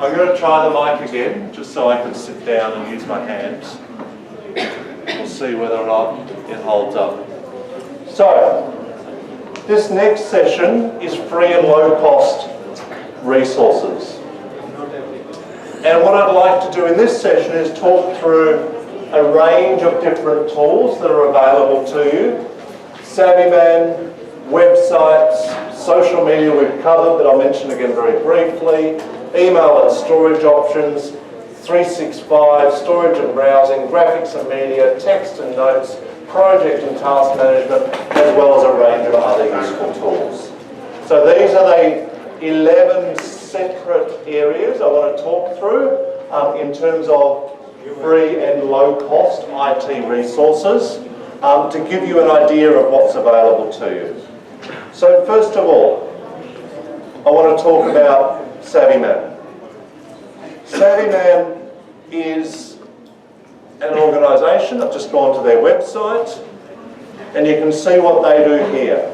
I'm going to try the mic again, just so I can sit down and use my hands. We'll see whether or not it holds up. So, this next session is free and low cost resources. And what I'd like to do in this session is talk through a range of different tools that are available to you. Savvyman, websites, social media we've covered, but I'll mention again very briefly, email and storage options, 365, storage and browsing, graphics and media, text and notes, project and task management, as well as a range of other useful tools. So these are the 11 separate areas I want to talk through in terms of free and low-cost IT resources to give you an idea of what's available to you. So first of all, I want to talk about Savvyman. Savvyman is an organisation. I've just gone to their website and you can see what they do here.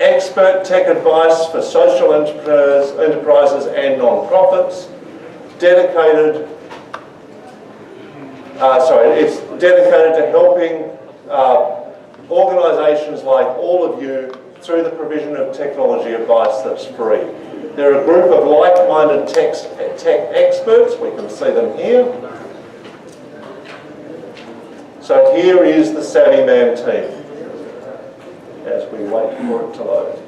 Expert tech advice for social entrepreneurs, enterprises and non-profits. It's dedicated to helping organisations like all of you through the provision of technology advice that's free. They're a group of like-minded tech experts. We can see them here. So here is the Savvyman team as we wait for it to load.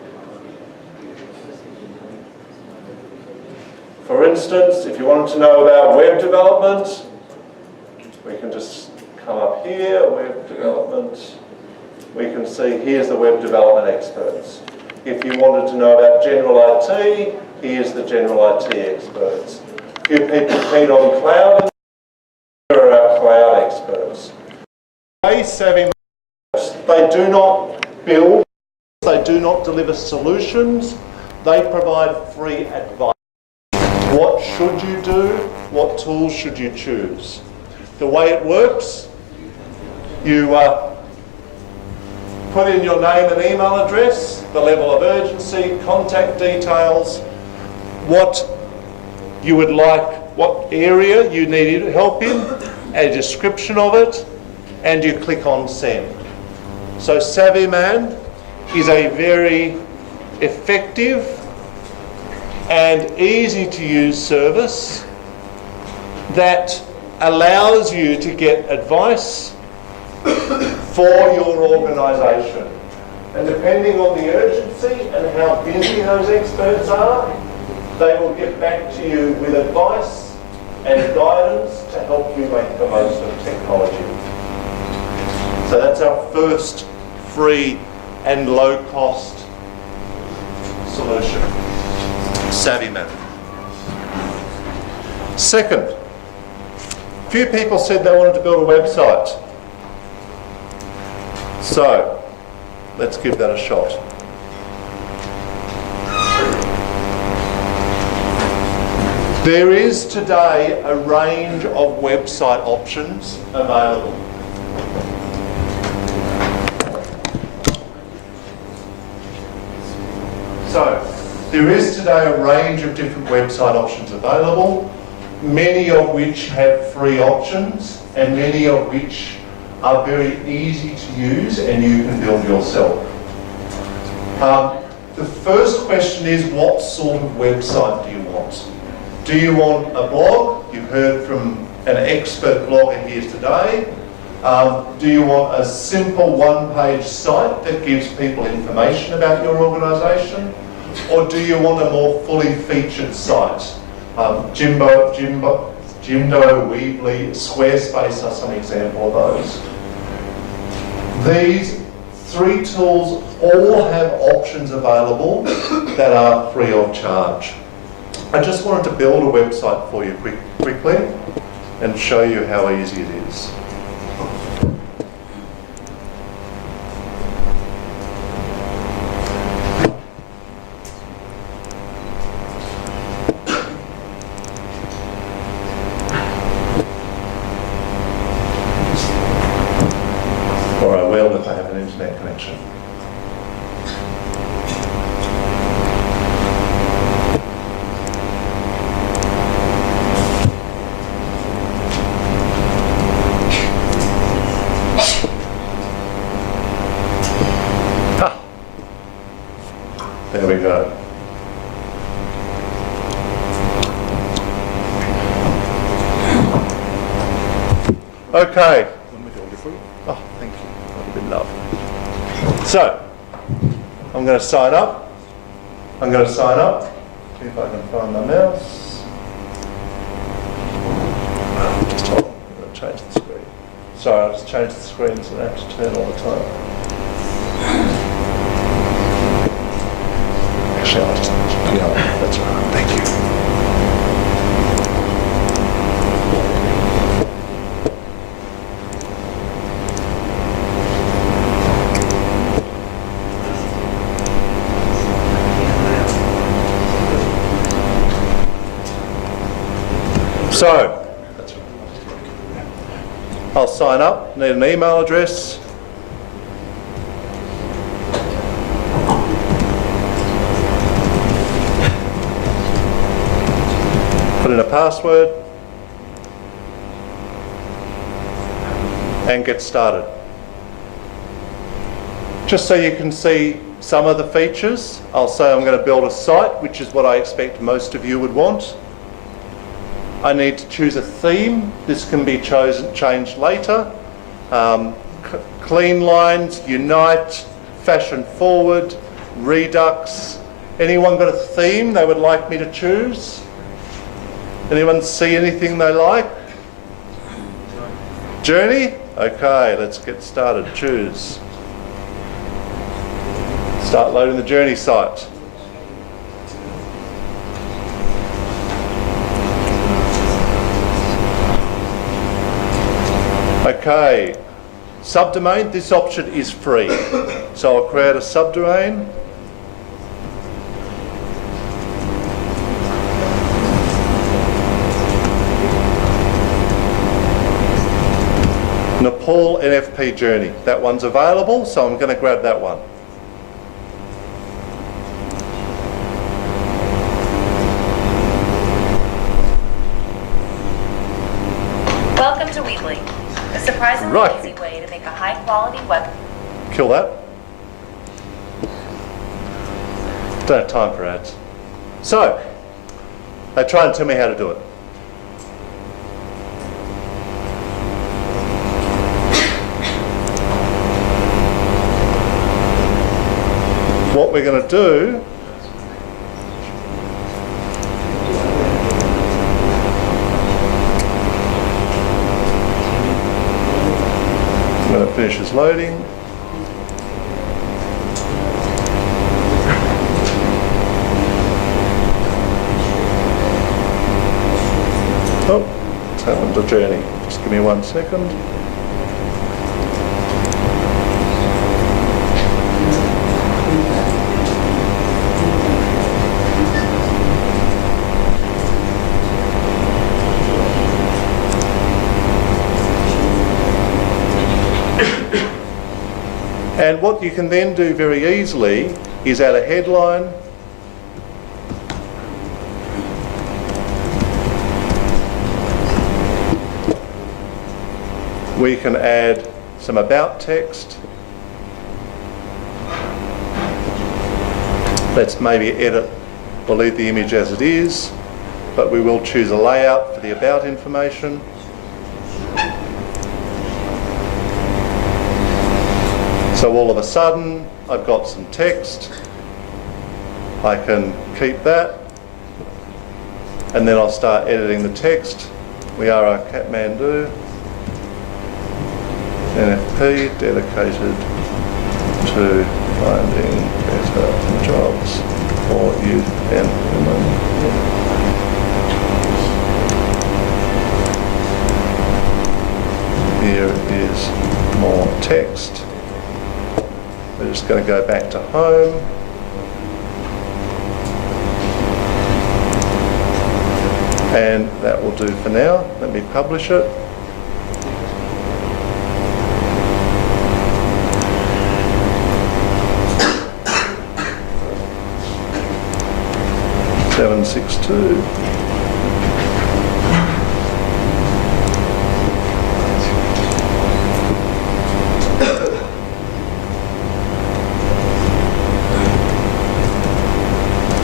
For instance, if you wanted to know about web development, we can just come up here, web development. We can see here's the web development experts. If you wanted to know about general IT, here's the general IT experts. A few people keen on cloud, here are our cloud experts. They do not build, they do not deliver solutions, they provide free advice. What should you do? What tools should you choose? The way it works, you put in your name and email address, the level of urgency, contact details, what you would like, what area you need help in, a description of it, and you click on send. So Savvyman is a very effective and easy to use service that allows you to get advice for your organisation. And depending on the urgency and how busy those experts are, they will get back to you with advice and guidance to help you make the most of technology. So that's our first free and low-cost solution, Savvyman. Second, a few people said they wanted to build a website. So, let's give that a shot. There is today a range of website options available. So, there is today a range of different website options available, many of which have free options and many of which are very easy to use and you can build yourself. The first question is, what sort of website do you want? Do you want a blog? You've heard from an expert blogger here today. Do you want a simple one-page site that gives people information about your organisation? Or do you want a more fully featured site? Jimdo, Weebly, Squarespace are some example of those. These three tools all have options available that are free of charge. I just wanted to build a website for you quickly and show you how easy it is. Or I will if I have an internet connection. Okay. Oh, thank you. That would have been lovely. So, I'm going to sign up. See if I can find my mouse. Just hold on. I'm going to change the screen. Sorry, I'll just change the screen so I don't have to turn all the time. Actually, I'll just that's all right. Thank you. So, I'll sign up, need an email address. Put in a password and get started. Just so you can see some of the features, I'll say I'm going to build a site, which is what I expect most of you would want. I need to choose a theme. This can be changed later. Clean lines, unite, fashion forward, redux. Anyone got a theme they would like me to choose? Anyone see anything they like? Journey? Okay, let's get started. Choose. Start loading the Journey site. Okay, subdomain, this option is free. So I'll create a subdomain. Nepal NFP Journey, that one's available, so I'm going to grab that one. Welcome to Weebly, a surprisingly easy way to make a high-quality web. Kill that. Don't have time for ads. So, they try and tell me how to do it. What we're going to do when it finishes loading, oh, it's happened to Journey. Just give me 1 second. And what you can then do very easily is add a headline, we can add some about text, let's maybe edit or leave the image as it is, but we will choose a layout for the about information. So all of a sudden, I've got some text. I can keep that, and then I'll start editing the text. We are our Kathmandu, NFP, dedicated to finding better jobs for youth and women. Here is more text. We're just going to go back to home. And that will do for now. Let me publish it. (762).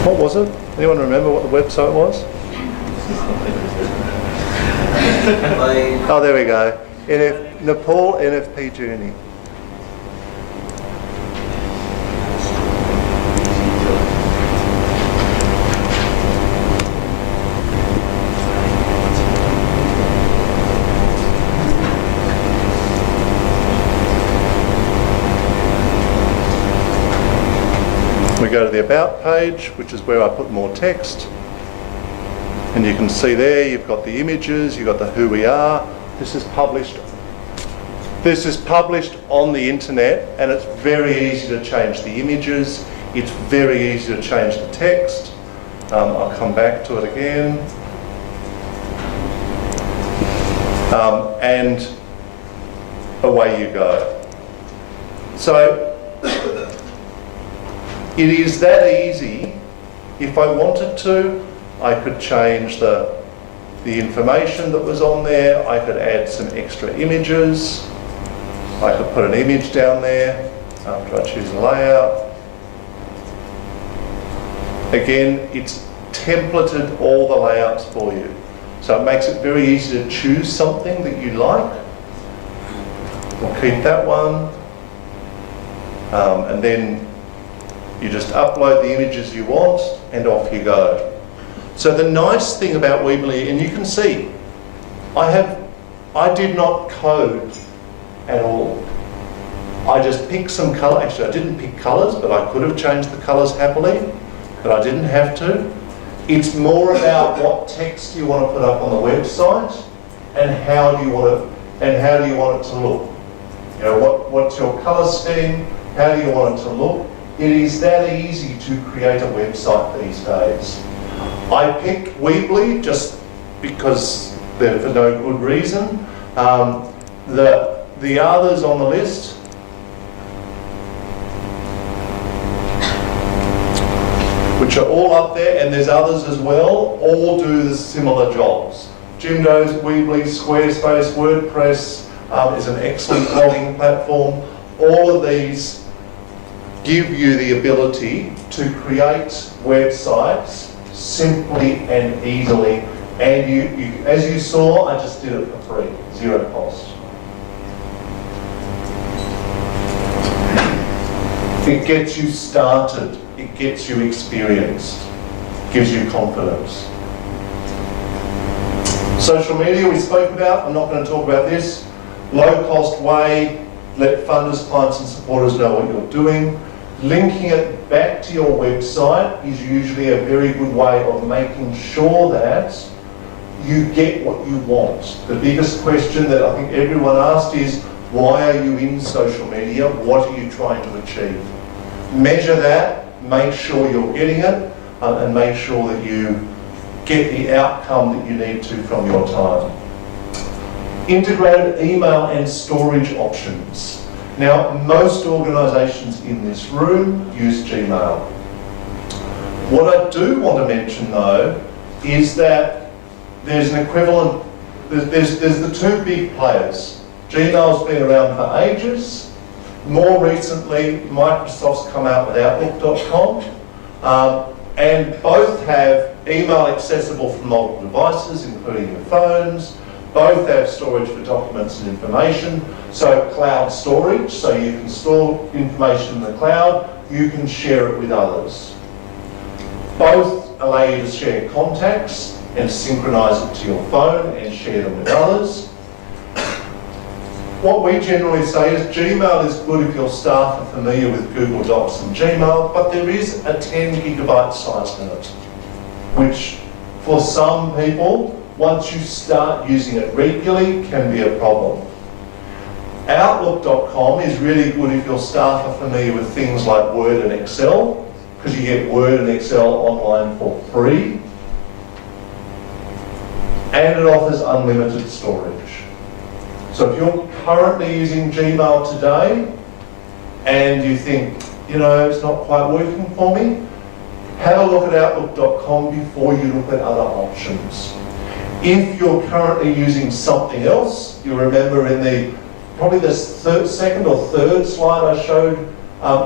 What was it? Anyone remember what the website was? Oh, there we go. Nepal NFP journey. We go to the About page, which is where I put more text. And you can see there, you've got the images, you've got the who we are. This is published on the internet, and it's very easy to change the images. It's very easy to change the text. I'll come back to it again. And away you go. So, it is that easy. If I wanted to, I could change the information that was on there. I could add some extra images. I could put an image down there after I choose a layout. Again, it's templated all the layouts for you. So it makes it very easy to choose something that you like. We'll keep that one. And then you just upload the images you want and off you go. So the nice thing about Weebly, and you can see, I did not code at all. I just picked some colour. Actually, I didn't pick colours, but I could have changed the colours happily, but I didn't have to. It's more about what text you want to put up on the website and how do you want it to look. You know, what's your colour scheme? How do you want it to look? It is that easy to create a website these days. I picked Weebly just because they're for no good reason. The others on the list, which are all up there, and there's others as well, all do the similar jobs. Jimdo's, Weebly, Squarespace, WordPress is an excellent blogging platform. All of these give you the ability to create websites simply and easily. And you, as you saw, I just did it for free, zero cost. It gets you started, it gets you experienced, gives you confidence. Social media we spoke about, I'm not going to talk about this. Low cost way, let funders, clients and supporters know what you're doing. Linking it back to your website is usually a very good way of making sure that you get what you want. The biggest question that I think everyone asked is, why are you in social media? What are you trying to achieve? Measure that, make sure you're getting it, and make sure that you get the outcome that you need to from your time. Integrated email and storage options. Now, most organisations in this room use Gmail. What I do want to mention though is that there's an equivalent, there's the two big players. Gmail's been around for ages. More recently, Microsoft's come out with Outlook.com, and both have email accessible from multiple devices, including your phones. Both have storage for documents and information. So cloud storage, so you can store information in the cloud, you can share it with others. Both allow you to share contacts and synchronize it to your phone and share them with others. What we generally say is Gmail is good if your staff are familiar with Google Docs and Gmail, but there is a 10 gigabyte size limit, which for some people, once you start using it regularly, can be a problem. Outlook.com is really good if your staff are familiar with things like Word and Excel, because you get Word and Excel online for free. And it offers unlimited storage. So if you're currently using Gmail today, and you think, you know, it's not quite working for me, have a look at Outlook.com before you look at other options. If you're currently using something else, you remember in probably the second or third slide I showed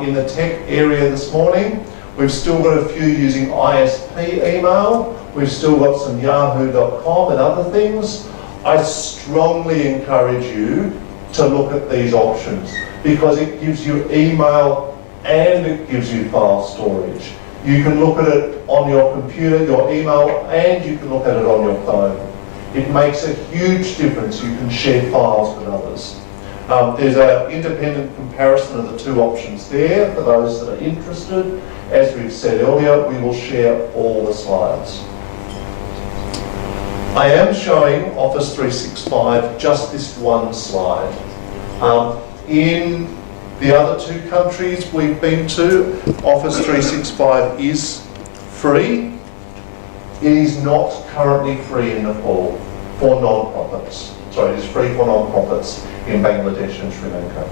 in the tech area this morning, we've still got a few using ISP email, we've still got some yahoo.com and other things. I strongly encourage you to look at these options because it gives you email and it gives you file storage. You can look at it on your computer, your email, and you can look at it on your phone. It makes a huge difference. You can share files with others. There's an independent comparison of the two options there for those that are interested. As we've said earlier, we will share all the slides. I am showing Office 365 just this one slide. In the other two countries we've been to, Office 365 is free. It is not currently free in Nepal for non-profits. Sorry, it is free for non-profits in Bangladesh and Sri Lanka.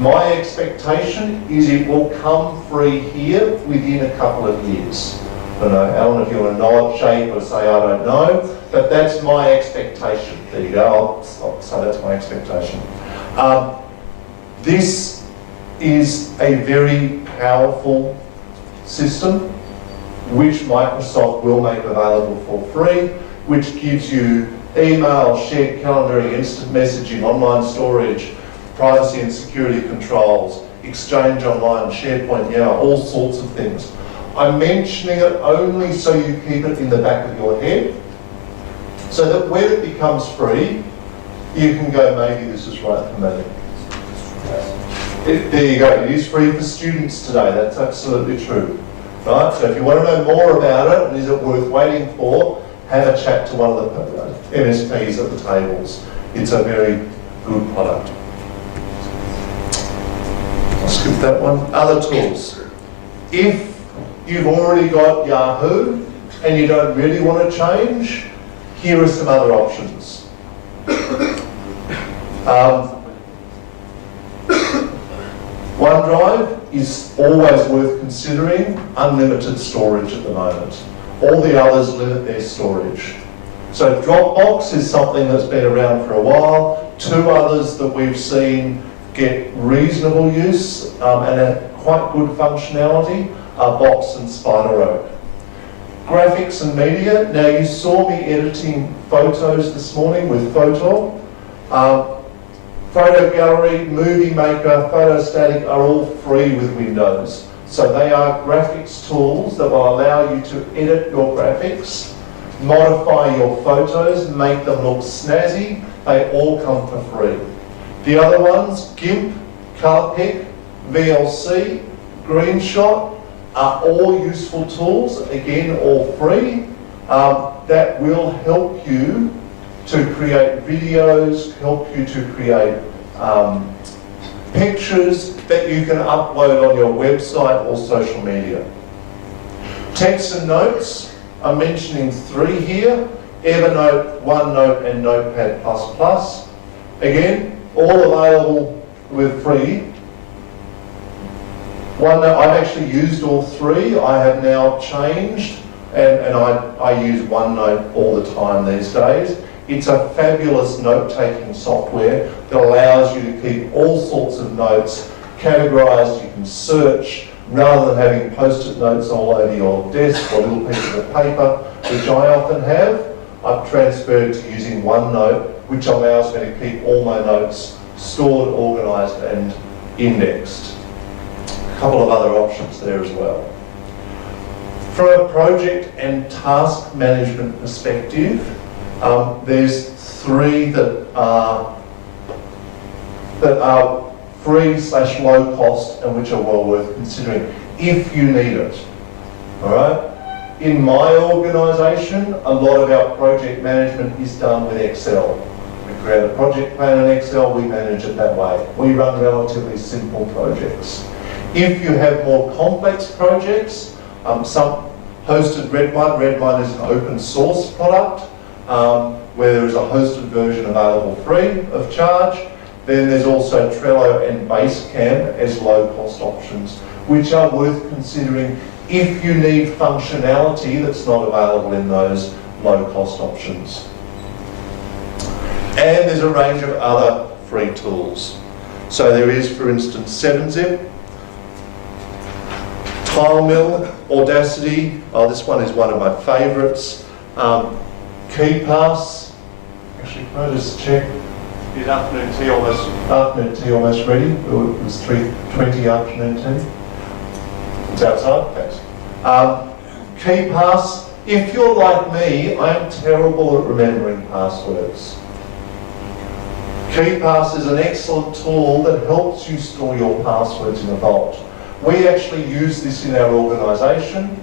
My expectation is it will come free here within a couple of years. I don't know, Alan, if you want to nod, shake or say I don't know, but that's my expectation. There you go, I'll say that's my expectation. This is a very powerful system which Microsoft will make available for free, which gives you email, shared calendaring, instant messaging, online storage, privacy and security controls, Exchange Online, SharePoint, all sorts of things. I'm mentioning it only so you keep it in the back of your head, so that when it becomes free, you can go, maybe this is right for me. There you go, it is free for students today, that's absolutely true. Right, so if you want to know more about it, and is it worth waiting for, have a chat to one of the MSPs at the tables. It's a very good product. I'll skip that one. Other tools. If you've already got Yahoo and you don't really want to change, here are some other options. OneDrive is always worth considering, unlimited storage at the moment. All the others limit their storage. So Dropbox is something that's been around for a while. Two others that we've seen get reasonable use and a quite good functionality are Box and SpiderOak. Graphics and media. Now you saw me editing photos this morning with Photo. Photo Gallery, Movie Maker, Photostatic are all free with Windows. So they are graphics tools that will allow you to edit your graphics, modify your photos, make them look snazzy. They all come for free. The other ones, GIMP, ColorPick, VLC, GreenShot, are all useful tools, again, all free, that will help you to create videos, help you to create pictures that you can upload on your website or social media. Text and notes, I'm mentioning three here, Evernote, OneNote and Notepad++. Again, all available with free. OneNote, I've actually used all three. I have now changed and I use OneNote all the time these days. It's a fabulous note-taking software that allows you to keep all sorts of notes categorised. You can search rather than having post-it notes all over your desk or little pieces of paper, which I often have. I've transferred to using OneNote, which allows me to keep all my notes stored, organised and indexed. A couple of other options there as well. From a project and task management perspective, there's three that are free/low cost and which are well worth considering if you need it. All right. In my organisation, a lot of our project management is done with Excel. We create a project plan in Excel, we manage it that way. We run relatively simple projects. If you have more complex projects, some hosted Redmine. Redmine is an open source product where there is a hosted version available free of charge. Then there's also Trello and Basecamp as low cost options, which are worth considering if you need functionality that's not available in those low cost options. And there's a range of other free tools. So there is, for instance, 7-Zip, TileMill, Audacity, this one is one of my favourites, KeyPass, Actually, can I just check? Is afternoon tea almost ready? It was 3:20 afternoon tea. It's outside, thanks. Key pass. If you're like me, I'm terrible at remembering passwords. KeyPass is an excellent tool that helps you store your passwords in a vault. We actually use this in our organisation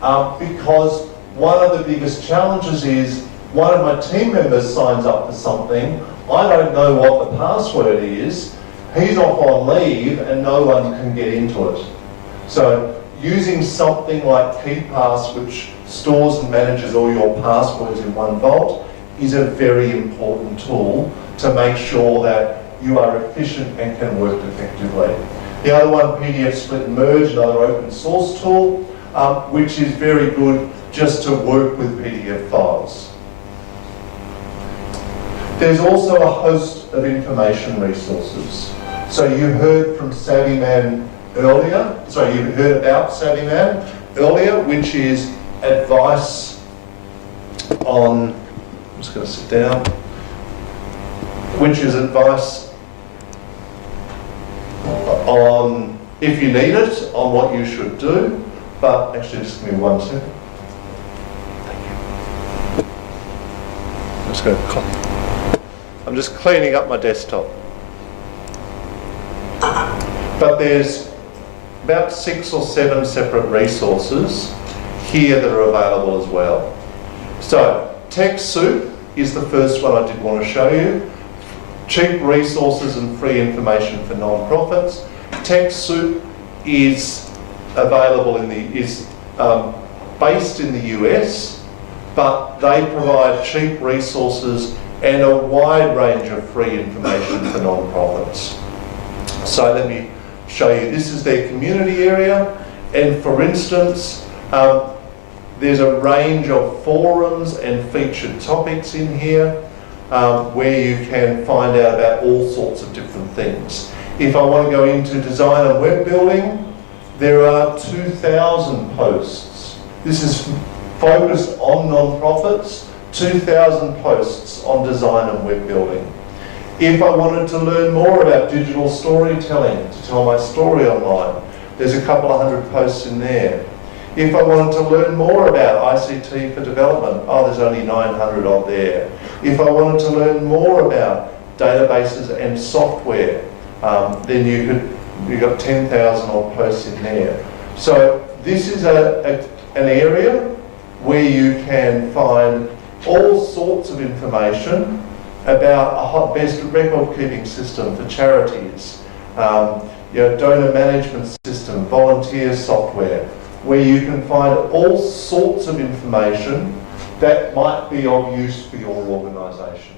because one of the biggest challenges is one of my team members signs up for something, I don't know what the password is, he's off on leave and no one can get into it. So using something like KeyPass, which stores and manages all your passwords in one vault, is a very important tool to make sure that you are efficient and can work effectively. The other one, PDF Split and Merge, another open source tool, which is very good just to work with PDF files. There's also a host of information resources. So you heard from SavvyMan earlier, you heard about SavvyMan earlier, which is advice on, I'm just going to sit down, which is advice on, if you need it, on what you should do. But actually, just give me 1 second. Thank you. I'm just cleaning up my desktop. But there's about 6 or 7 separate resources here that are available as well. So, TechSoup is the first one I did want to show you. Cheap resources and free information for non-profits. TechSoup is available based in the US, but they provide cheap resources and a wide range of free information for non-profits. So let me show you. This is their community area, and for instance, there's a range of forums and featured topics in here where you can find out about all sorts of different things. If I want to go into design and web building, there are 2,000 posts. This is focused on non-profits, 2,000 posts on design and web building. If I wanted to learn more about digital storytelling, to tell my story online, there's a couple of 100 posts in there. If I wanted to learn more about ICT for development, there's only 900 odd there. If I wanted to learn more about databases and software, then you've got 10,000 odd posts in there. So this is an area where you can find all sorts of information about a best record keeping system for charities, donor management system, volunteer software, where you can find all sorts of information that might be of use for your organisation.